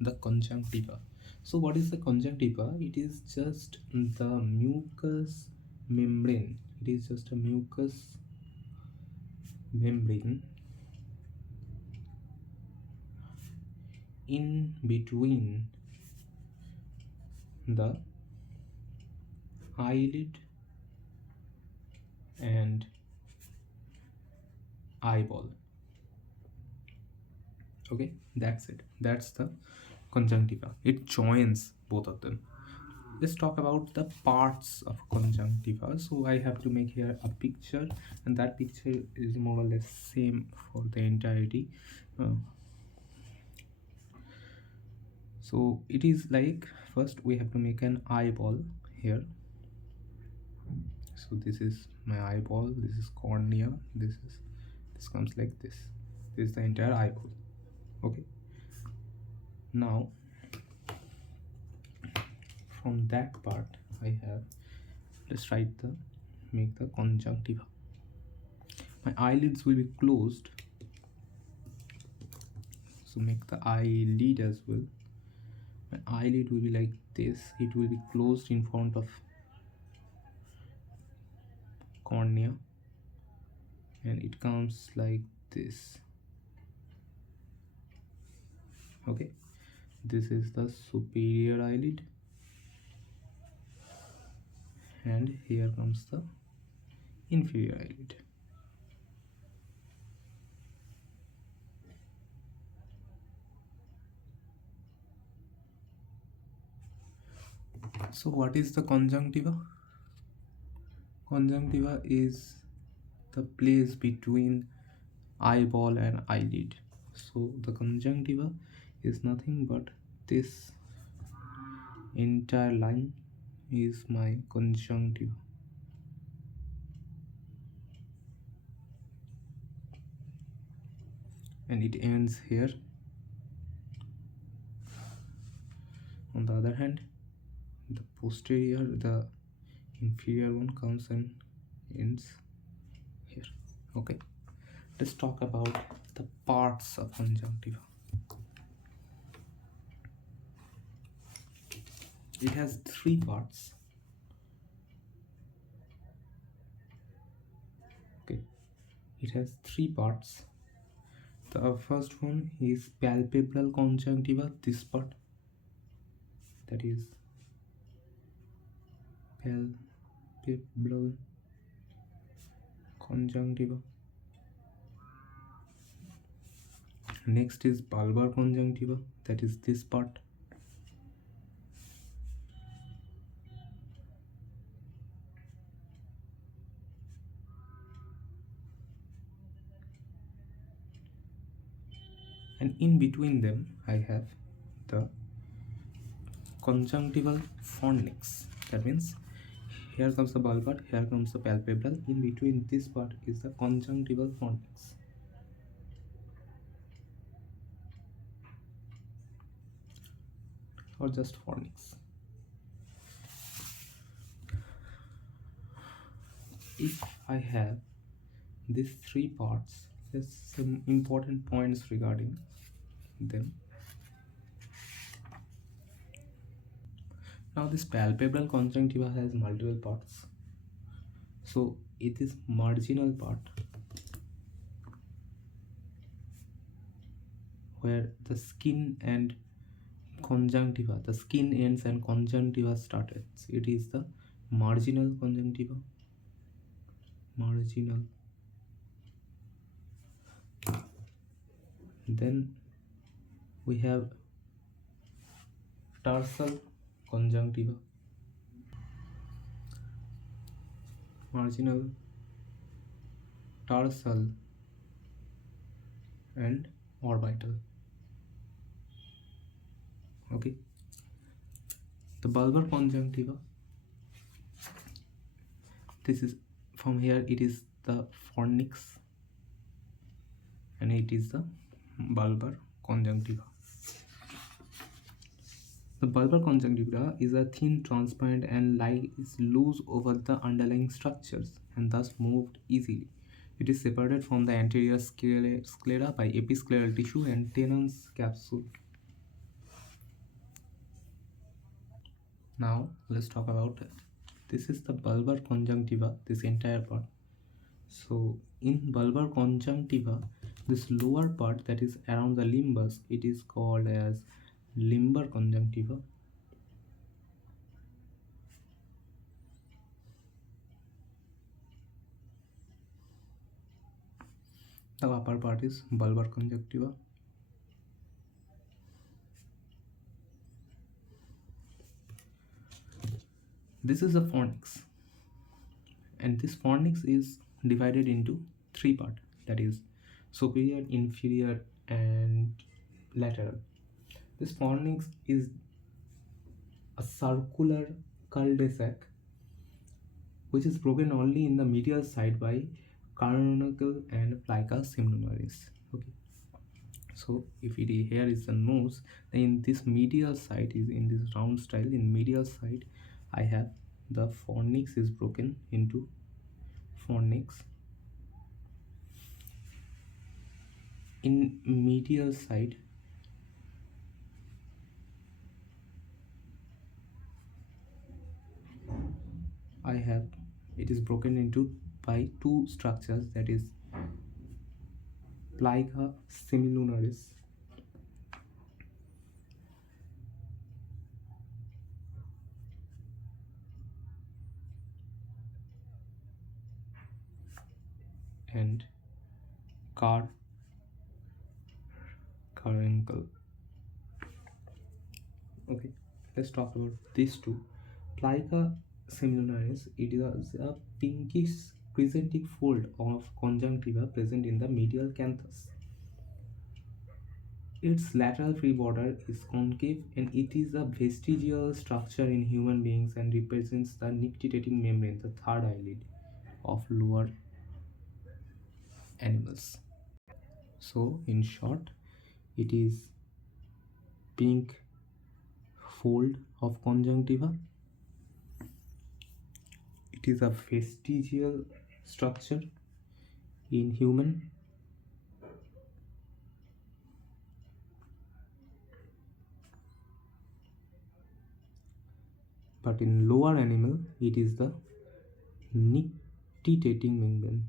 the conjunctiva. So what is the conjunctiva? It is just the mucous membrane. It is just a mucous membrane in between the eyelid and eyeball. Okay, that's it. That's the conjunctiva. It joins both of them. Let's talk about the parts of conjunctiva. So I have to make here a picture, and that picture is more or less same for the entirety. Uh, so it is like, first we have to make an eyeball here. So this is my eyeball, this is cornea, this comes like this is the entire eyeball. Okay, now from that part I have, let's write the make the conjunctiva. My eyelids will be closed, so make the eyelid as well. My eyelid will be like this, it will be closed in front of cornea, and it comes like this. Okay, this is the superior eyelid, and here comes the inferior eyelid. So what is the conjunctiva? Conjunctiva is the place between eyeball and eyelid. So the conjunctiva is nothing but this entire line is my conjunctiva. And it ends here. On the other hand, the posterior, the inferior one comes and ends here. Okay, let's talk about the parts of conjunctiva. It has three parts. Okay, it has three parts. The first one is palpebral conjunctiva, this part, that is palpebral conjunctiva. Next is bulbar conjunctiva, that is this part. And in between them I have the conjunctival fornix. That means here comes the bulbar, here comes the palpebral, in between this part is the conjunctival fornix. Or just fornix. If I have these three parts, there's some important points regarding them. Now this palpebral conjunctiva has multiple parts. So it is marginal part where the skin and conjunctiva, the skin ends and conjunctiva starts. It is the marginal conjunctiva. Marginal. Then we have tarsal conjunctiva. Marginal, tarsal, and orbital. Okay, the bulbar conjunctiva, this is from here, it is the fornix and it is the bulbar conjunctiva. The bulbar conjunctiva is a thin, transparent, and lies loose over the underlying structures and thus moved easily. It is separated from the anterior sclera by episcleral tissue and Tennant's capsule. Now let's talk about this is the bulbar conjunctiva, this entire part. So in bulbar conjunctiva, this lower part that is around the limbus, it is called as limbar conjunctiva. The upper part is bulbar conjunctiva. This is the fornix, and this fornix is divided into three parts, that is superior, inferior, and lateral. This fornix is a circular cul-de-sac which is broken only in the medial side by carbuncle and plica seminoris. Okay, so if it is, here is the nose, then in this medial side is in this round style. In medial side I have the fornix is broken into fornix. In medial side I have, it is broken into by two structures, that is plica semilunaris and carbuncle. Okay, let's talk about these two. Plica semilunaris, it is a pinkish presenting fold of conjunctiva present in the medial canthus. Its lateral free border is concave and it is a vestigial structure in human beings and represents the nictitating membrane, the third eyelid of lower animals. So in short, it is pink fold of conjunctiva. It is a vestigial structure in human, but in lower animal it is the nictitating membrane.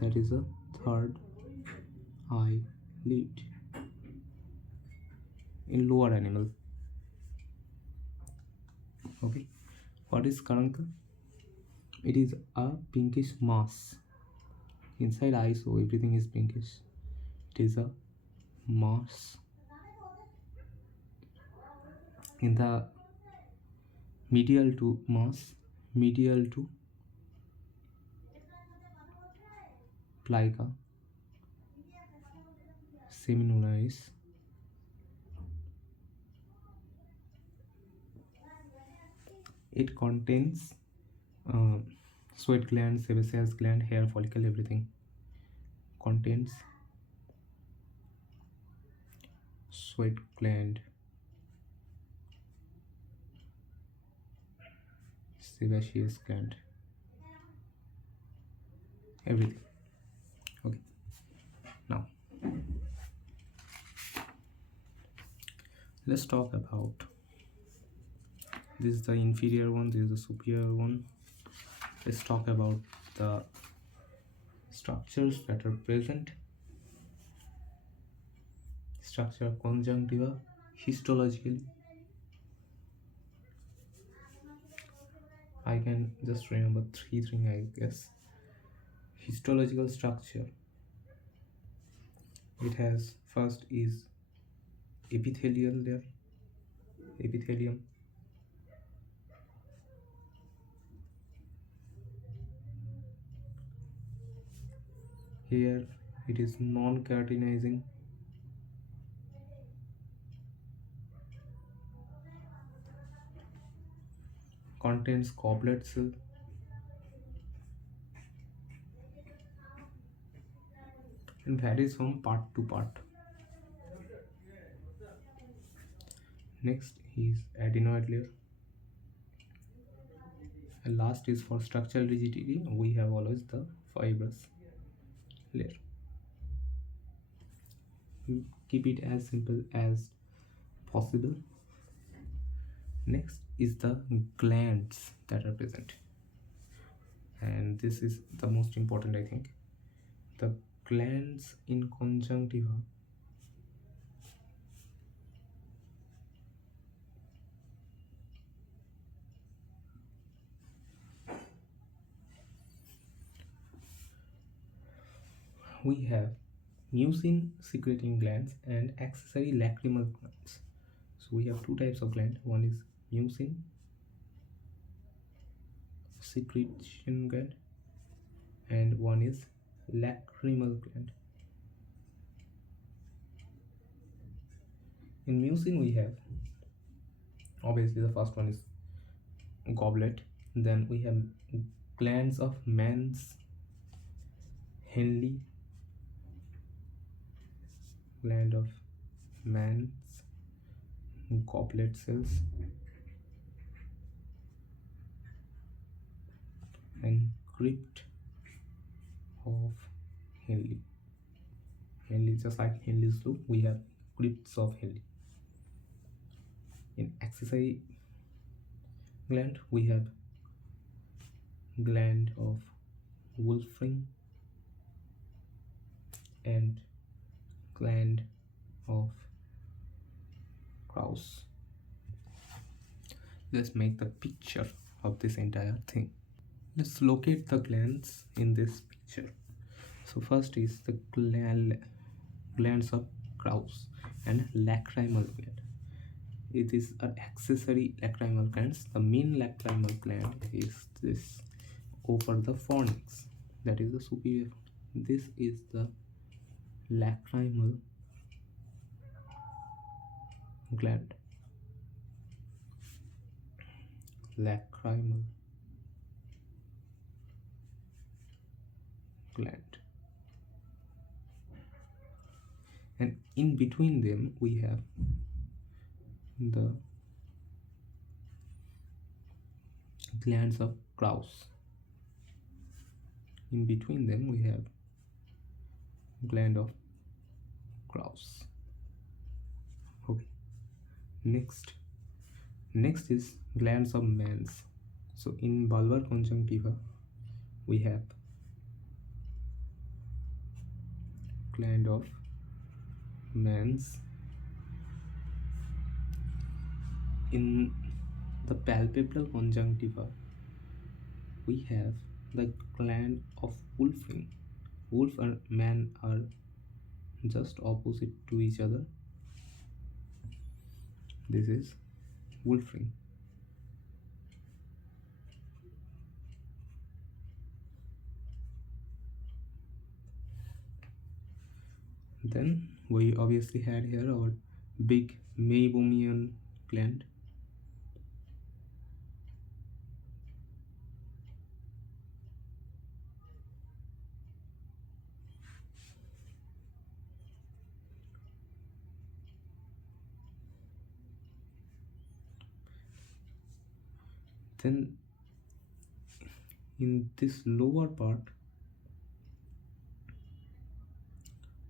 That is a third eyelid in lower animal. Okay, what is carbuncle? It is a pinkish mass inside eye, so everything is pinkish. It is a mass in the medial to mass, medial to plica seminoris. It contains sweat gland, sebaceous gland, hair follicle, everything contains sweat gland, sebaceous gland, everything. Okay, now let's talk about, this is the inferior one, this is the superior one. Let's talk about the structures that are present. Structure of conjunctiva histologically, I can just remember three things, I guess. Histological structure, it has first is epithelial layer, epithelium. Here it is non-keratinizing, contains goblet cell, and varies from part to part. Next is adenoid layer, and last is for structural rigidity we have always the fibrous layer. keep it as simple as possible. Next is the glands that are present, and this is the most important, I think. The glands in conjunctiva we have mucin secreting glands and accessory lacrimal glands. So we have two types of gland. One is mucin secretion gland and one is lacrimal gland. In mucin we have, obviously the first one is goblet, then we have glands of Mans Henle, gland of Mans, goblet cells, and crypt of Henle. Henle, just like Henle's loop, we have crypts of Henle. In accessory gland, we have gland of Wolfring and gland of Krauss. Let's make the picture of this entire thing. Let's locate the glands in this picture. So first is the glands of Krauss and lacrimal gland. It is an accessory lacrimal glands. The main lacrimal gland is this over the fornix, that is the superior. This is the lacrimal gland. Lacrimal gland. And in between them we have the glands of Krauss. In between them we have gland of Krauss. Okay. Next is glands of Mans. So in bulbar conjunctiva we have gland of Mans. In the palpebral conjunctiva we have the gland of Wolfring. Wolf and man are just opposite to each other. This is Wolfring. Then we obviously had here our big meibomian gland. Then in this lower part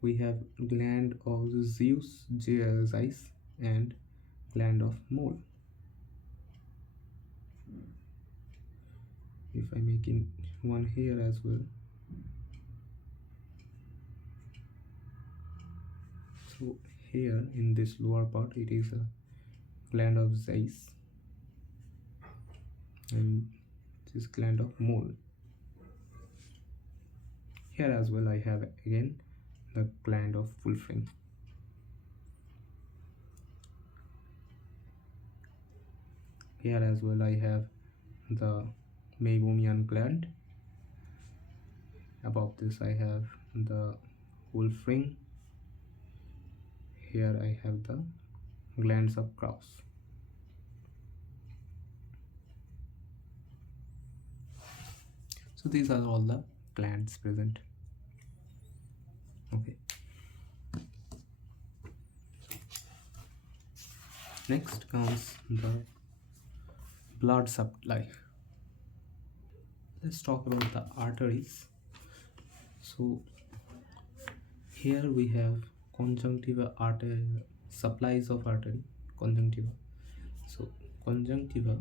we have gland of Zeiss and gland of Mole. If I make in one here as well, so here in this lower part it is a gland of Zeiss and this gland of Mole. Here as well I have again the gland of Wolfring. Here as well I have the meibomian gland. Above this I have the Wolfring. Here I have the glands of Krauss. So these are all the glands present. Okay. Next comes the blood supply. Let's talk about the arteries. So here we have conjunctiva artery, supplies of artery, conjunctiva. So conjunctiva,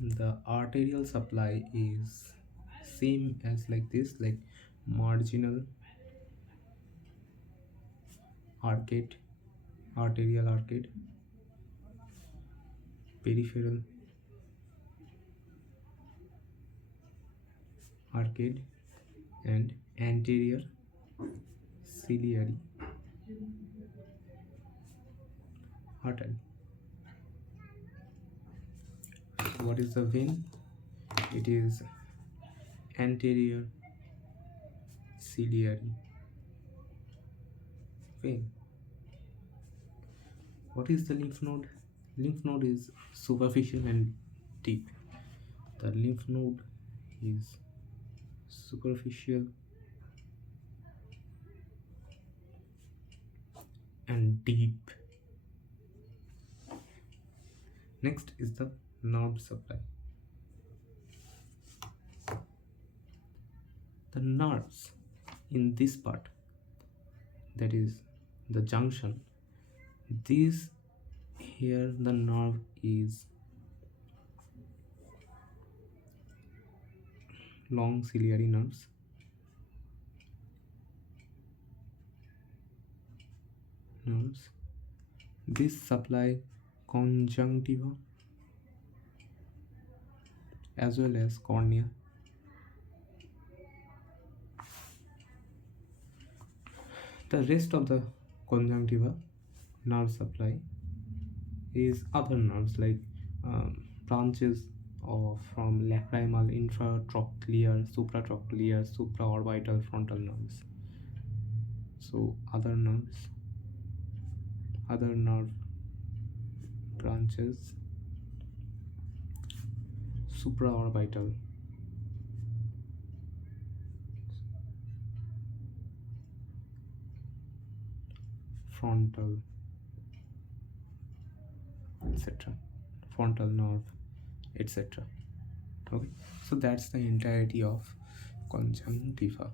the arterial supply is same as like this, like marginal arcade, arterial arcade, peripheral arcade, and anterior ciliary artery. What is the vein? It is anterior ciliary vein. What is the lymph node? Lymph node is superficial and deep. The lymph node is superficial and deep. Next is the nerve supply. The nerves in this part, that is the junction, this here the nerve is long ciliary nerves, this supply conjunctiva as well as cornea. The rest of the conjunctiva nerve supply is other nerves like branches of from lacrimal, infratrochlear, supratrochlear, supraorbital frontal nerves. So other nerves, other nerve branches, supraorbital, frontal, etc., frontal nerve, etc. Okay, so that's the entirety of conjunctiva.